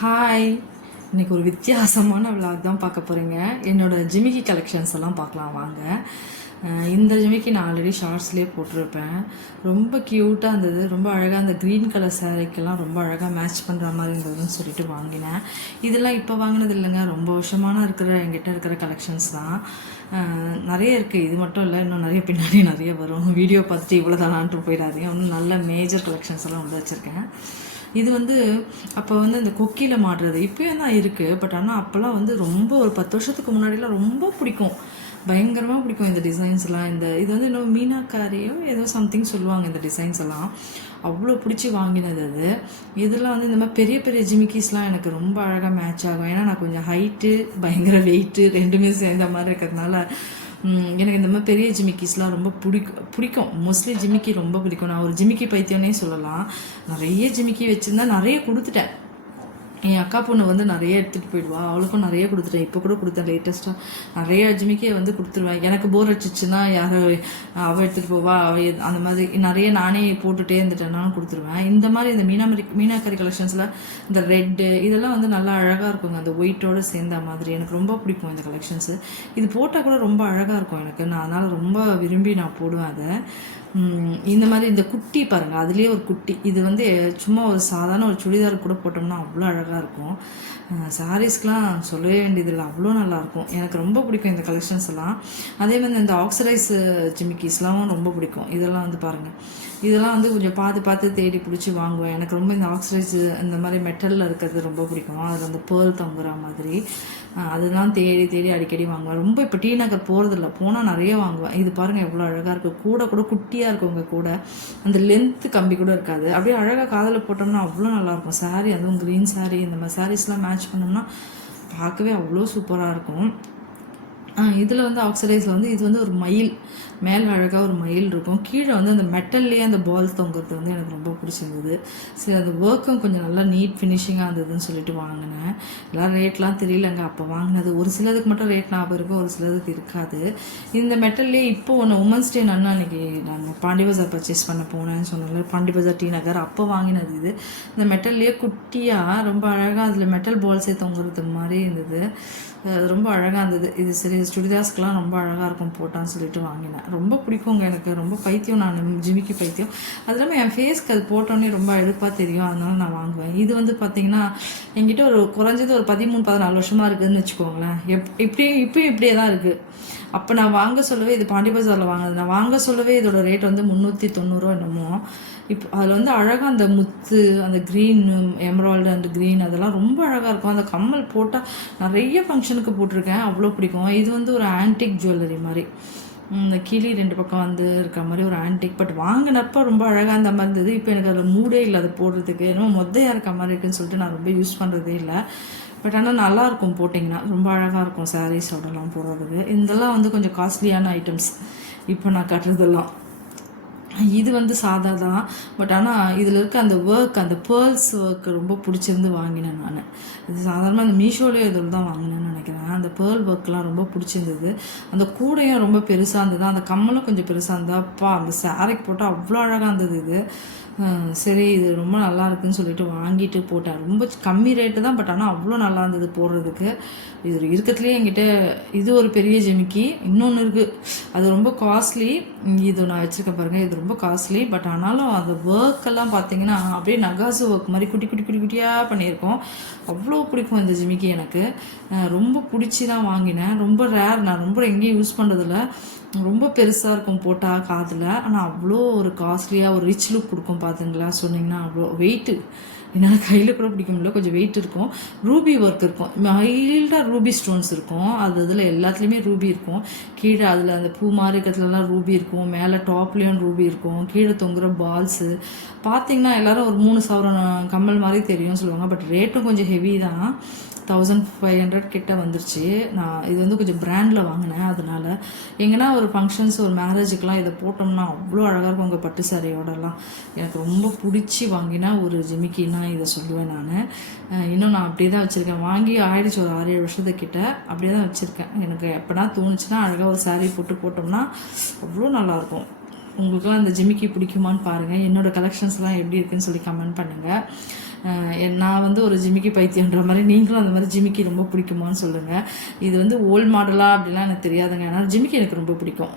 Hi இன்றைக்கி ஒரு வித்தியாசமான விளாக் தான் பார்க்க போகிறீங்க என்னோட ஜிமிக்கி கலெக்ஷன்ஸ் எல்லாம் பார்க்கலாம் வாங்க. இந்த ஜிமிக்கி நான் ஆல்ரெடி ஷார்ட்ஸ்லேயே போட்டிருப்பேன். ரொம்ப க்யூட்டாக இருந்தது. ரொம்ப அழகாக அந்த க்ரீன் கலர் சேரீக்கெல்லாம் ரொம்ப அழகாக மேட்ச் பண்ணுற மாதிரி இருந்ததுன்னு சொல்லிட்டு வாங்கினேன். இதெல்லாம் இப்போ வாங்கினது இல்லைங்க. ரொம்ப வருஷமான இருக்கிற என்கிட்ட இருக்கிற கலெக்ஷன்ஸ் தான். நிறைய இருக்குது இது மட்டும் இல்லை இன்னும் நிறைய பின்னாடி நிறைய வரும். வீடியோ பார்த்துட்டு இவ்வளோ தானான்ட்டு போயிடாதீங்க. இன்னும் நல்ல மேஜர் கலெக்ஷன்ஸ் எல்லாம் வந்து வச்சுருக்கேன். இது வந்து அப்போ வந்து இந்த கொக்கியில் மாடுறது இப்போயும் தான் இருக்குது பட் ஆனால் அப்போல்லாம் வந்து ரொம்ப ஒரு பத்து வருஷத்துக்கு முன்னாடிலாம் ரொம்ப பிடிக்கும். பயங்கரமாக பிடிக்கும் இந்த டிசைன்ஸ்லாம் இந்த இது வந்து இன்னும் மீனாக்காரியோ ஏதோ சம்திங் சொல்லுவாங்க இந்த டிசைன்ஸ் எல்லாம். அவ்வளோ பிடிச்சி வாங்கினது அது. இதெல்லாம் வந்து இந்த மாதிரி பெரிய பெரிய ஜிமிக்கிஸ்லாம் எனக்கு ரொம்ப அழகாக மேட்ச் ஆகும். ஏன்னா நான் கொஞ்சம் ஹைட்டு பயங்கர வெயிட்டு ரெண்டுமே சேர்ந்த மாதிரி இருக்கிறதுனால எனக்கு இந்த மாதிரி பெரிய ஜிமிக்கிஸ்லாம் ரொம்ப பிடிக்கும் பிடிக்கும். மோஸ்ட்லி ஜிமிக்கி ரொம்ப பிடிக்கும். நான் ஒரு ஜிமிக்கி பைத்தியம்னே சொல்லலாம். நிறைய ஜிமிக்கி வச்சுருந்தா நிறைய கொடுத்துட்டேன். என் அக்கா பொண்ணு வந்து நிறைய எடுத்துகிட்டு போயிடுவா. அவளுக்கும் நிறைய கொடுத்துட்டேன். இப்போ கூட கொடுத்தேன் லேட்டஸ்ட்டாக நிறைய ஜிமிக்கியை வந்து கொடுத்துருவேன் எனக்கு போர் அடிச்சிச்சுன்னா யாரோ அவள் எடுத்துகிட்டு போவா அவள் அந்த மாதிரி நிறைய நானே போட்டுகிட்டே இருந்துட்டேனாலும் கொடுத்துருவேன். இந்த மாதிரி இந்த மீனாமரி மீனாக்கரி கலெக்ஷன்ஸில் இந்த ரெட்டு இதெல்லாம் வந்து நல்லா அழகாக இருக்குங்க. அந்த ஒயிட்டோடு சேர்ந்த மாதிரி. எனக்கு ரொம்ப பிடிக்கும் இந்த கலெக்ஷன்ஸு இது போட்டால் கூட ரொம்ப அழகாக இருக்கும் எனக்கு. நான் அதனால் ரொம்ப விரும்பி நான் போடுவேன் அதை. இந்த மாதிரி இந்த குட்டி பாருங்க அதுலேயே ஒரு குட்டி. இது வந்து சும்மா ஒரு சாதாரண ஒரு சுடிதார் கூட போட்டோம்னா அவ்வளோ அழகாக இருக்கும். சாரீஸ்க்கெலாம் சொல்லவே வேண்டியதில்லை அவ்வளோ நல்லாயிருக்கும் எனக்கு ரொம்ப பிடிக்கும் இந்த கலெக்ஷன்ஸ் எல்லாம். அதே மாதிரி இந்த ஆக்சரைஸ் ஜிமிக்கிஸ்லாம் ரொம்ப பிடிக்கும். இதெல்லாம் வந்து பாருங்கள் இதெல்லாம் வந்து கொஞ்சம் பார்த்து பார்த்து தேடி பிடிச்சி வாங்குவேன். எனக்கு ரொம்ப இந்த ஆக்சரைஸ் இந்த மாதிரி மெட்டலில் இருக்கிறது ரொம்ப பிடிக்கும். அதில் அந்த பேர்ல் தொங்குற மாதிரி. அதெல்லாம் தேடி தேடி அடிக்கடி வாங்குவேன். ரொம்ப இப்போ டி நகர் போகிறதில்ல போனால் நிறைய வாங்குவேன். இது பாருங்கள் எவ்வளோ அழகாக இருக்குது கூட கூட குட்டி குட்டியாக இருக்கும் உங்கள் கூட. அந்த லென்த்து கம்பி கூட இருக்காது. அப்படியே அழகாக காதில் போட்டோம்னா அவ்வளோ நல்லாயிருக்கும். சாரீ அதுவும் க்ரீன் சாரீ இந்த மாதிரி சாரீஸ்லாம் மேட்ச் பண்ணோம்னா பார்க்கவே அவ்வளோ சூப்பராக இருக்கும். இதில் வந்து ஆக்சரைஸில் வந்து இது வந்து ஒரு மயில் மேலே அழகாக ஒரு மயில் இருக்கும். கீழே வந்து அந்த மெட்டல்லையே அந்த பால்ஸ் தொங்குறது வந்து எனக்கு ரொம்ப பிடிச்சிருந்தது. சரி அந்த ஒர்க்கும் கொஞ்சம் நல்லா நீட் ஃபினிஷிங்காக இருந்ததுன்னு சொல்லிட்டு வாங்கினேன். எல்லாம் ரேட்லாம் தெரியலங்க. அப்போ வாங்கினது ஒரு சிலதுக்கு மட்டும் ரேட் ஞாபகம் இருக்கும் ஒரு சிலதுக்கு இருக்காது. இந்த மெட்டல்லே இப்போ ஒன்று உமன்ஸ் டே நான் அன்னைக்கு நான் பாண்டி பஜார் பர்ச்சேஸ் பண்ண போனேன்னு சொன்னால பாண்டி பஜார் டி நகர். அப்போ வாங்கினது இது. இந்த மெட்டல்லையே குட்டியாக ரொம்ப அழகாக அதில் மெட்டல் பால்ஸே தொங்குறது மாதிரி இருந்தது. ரொம்ப அழகாக இருந்தது. இது சரி சுடிதாஸ்க்கெலாம் ரொம்ப அழகாக இருக்கும் போட்டான்னு சொல்லிட்டு வாங்கினேன். ரொம்ப பிடிக்குங்க எனக்கு. ரொம்ப பைத்தியம் நான் ஜிமிக்கி பைத்தியம். அது இல்லாமல் என் ஃபேஸ்க்கு அது போட்டோன்னே ரொம்ப அழுப்பாக தெரியும். அதனால நான் வாங்குவேன். இது வந்து பார்த்தீங்கன்னா என்கிட்ட ஒரு குறைஞ்சது ஒரு பதிமூணு பதினாலு வருஷமாக இருக்குதுன்னு வச்சுக்கோங்களேன். எப் இப்படியும் இப்பயும் இப்படியே தான் இருக்குது அப்போ நான் வாங்க சொல்லவே இது பாண்டி பஜாரில் வாங்கினது. நான் வாங்க சொல்லவே இதோட ரேட் வந்து முந்நூற்றி தொண்ணூறுவா என்னமோ. இப்போ அதில் வந்து அழகாக அந்த முத்து அந்த க்ரீன் எமரால்டு அண்ட் க்ரீன் அதெல்லாம் ரொம்ப அழகாக இருக்கும். அந்த கம்மல் போட்டால் நிறைய ஃபங்க்ஷனுக்கு போட்டிருக்கேன். அவ்வளோ பிடிக்கும். இது வந்து ஒரு ஆன்டிக் ஜுவல்லரி மாதிரி. இந்த கிளி ரெண்டு பக்கம் வந்து இருக்க மாதிரி ஒரு ஆன்டிக் பட் வாங்கினப்ப ரொம்ப அழகாக அந்த மாதிரி இருந்தது. இப்போ எனக்கு அதில் மூடே இல்லை. அதை போடுறதுக்கு. என்னமோ மொத்தையாக இருக்க மாதிரி இருக்குன்னு சொல்லிட்டு நான் ரொம்ப யூஸ் பண்ணுறதே இல்லை. பட் ஆனால் நல்லாயிருக்கும் போட்டிங்கன்னா. ரொம்ப அழகாக இருக்கும் சாரீஸோடலாம் போடுறதுக்கு. இதெல்லாம் வந்து கொஞ்சம் காஸ்ட்லியான ஐட்டம்ஸ் இப்போ நான் கட்டுறதெல்லாம். இது வந்து சாதா தான். பட் ஆனால் இதில் இருக்க அந்த ஒர்க் அந்த பேர்ல்ஸ் ஒர்க் ரொம்ப பிடிச்சிருந்து வாங்கினேன் நான். இது சாதாரணமாக அந்த மீஷோலேயே இதில் தான் வாங்கினேன்னு நினைக்கிறேன். அந்த பேர்ல் ஒர்க்லாம் ரொம்ப பிடிச்சிருந்தது. அந்த கூடையும் ரொம்ப பெருசாக இருந்தது. அந்த கம்மலும் கொஞ்சம் பெருசாக இருந்தா அப்பா அந்த சாரைக்கு போட்டால் அவ்வளோ அழகாக இருந்தது இது. சரி இது ரொம்ப நல்லா இருக்குன்னு சொல்லிட்டு வாங்கிட்டு போட்டேன். ரொம்ப கம்மி ரேட்டு தான் பட் ஆனால் அவ்வளோ நல்லா இருந்தது போடுறதுக்கு. இது இருக்கிறதுலேயே என்கிட்ட இது ஒரு பெரிய ஜிமிக்கி. இன்னொன்று இருக்குது அது ரொம்ப காஸ்ட்லி இது நான் வச்சுருக்கேன் பாருங்கள் இது ரொம்ப காஸ்ட்லி பட் ஆனாலும் அந்த ஒர்க்கெல்லாம் பார்த்தீங்கன்னா அப்படியே நகாசு ஒர்க் மாதிரி குட்டி குட்டி குட்டி குட்டியாக பண்ணியிருக்கோம். அவ்வளோ பிடிக்கும் இந்த ஜிமிக்கி எனக்கு. ரொம்ப ரொம்ப பிடிச்சி தான் வாங்கினேன். ரொம்ப ரேர் நான் ரொம்ப எங்கேயும் யூஸ் பண்ணுறதில்ல ரொம்ப பெருசாக இருக்கும் போட்டால் காதில். ஆனால் அவ்வளோ ஒரு காஸ்ட்லியாக ஒரு ரிச் லுக் கொடுக்கும் பார்த்துங்களா சொன்னிங்கன்னா அவ்வளோ வெயிட்டு என்னால் கையில் கூட பிடிக்க முடியல. கொஞ்சம் வெயிட் இருக்கும். ரூபி ஒர்க் இருக்கும். மைல்டாக ரூபி ஸ்டோன்ஸ் இருக்கும். அது இதில் எல்லாத்துலேயுமே ரூபி இருக்கும். கீழே அதில் அந்த பூ மாதிரி இருக்கிறதுலலாம் ரூபி இருக்கும். மேலே டாப்லேயும் ரூபி இருக்கும். கீழே தொங்குற பால்ஸு பார்த்திங்கன்னா எல்லோரும் ஒரு மூணு சவரம் கம்மல் மாதிரி தெரியும்னு சொல்லுவாங்க. பட் ரேட்டும் கொஞ்சம் ஹெவி தான். தௌசண்ட் ஃபைவ் ஹண்ட்ரட் கிட்ட வந்துருச்சு. நான் இது வந்து கொஞ்சம் ப்ராண்டில் வாங்கினேன். அதனால எங்கன்னா ஒரு ஃபங்க்ஷன்ஸ் ஒரு மேரேஜுக்கெலாம் இதை போட்டோம்னா அவ்வளோ அழகாக இருக்கும். உங்கள் பட்டு சாரியோடலாம் எனக்கு ரொம்ப பிடிச்சி வாங்கினா ஒரு ஜிமிக்கின்னா இதை சொல்லுவேன் நான். இன்னும் நான் அப்படியே தான் வச்சுருக்கேன். வாங்கி ஆயிடுச்சு ஒரு ஆறு ஏழு வருஷத்துக்கிட்ட. அப்படியே தான் வச்சுருக்கேன். எனக்கு எப்போனா தோணுச்சுன்னா அழகாக ஒரு சாரீ போட்டு போட்டோம்னா அவ்வளோ நல்லாயிருக்கும் உங்களுக்குலாம் அந்த ஜிமிக்கி பிடிக்குமான்னு பாருங்கள் என்னோடய கலெக்ஷன்ஸ்லாம் எப்படி இருக்குன்னு சொல்லி கமெண்ட் பண்ணுங்கள் என்- நான் வந்து ஒரு ஜிமிக்கி பைத்தியன்ற மாதிரி நீங்களும் அந்த மாதிரி ஜிமிக்கி ரொம்ப பிடிக்குமான்னு சொல்லுங்கள் இது வந்து ஓல்டு மாடலாக அப்படிலாம் எனக்கு தெரியாதுங்க. ஆனால் ஜிமிக்கி எனக்கு ரொம்ப பிடிக்கும்.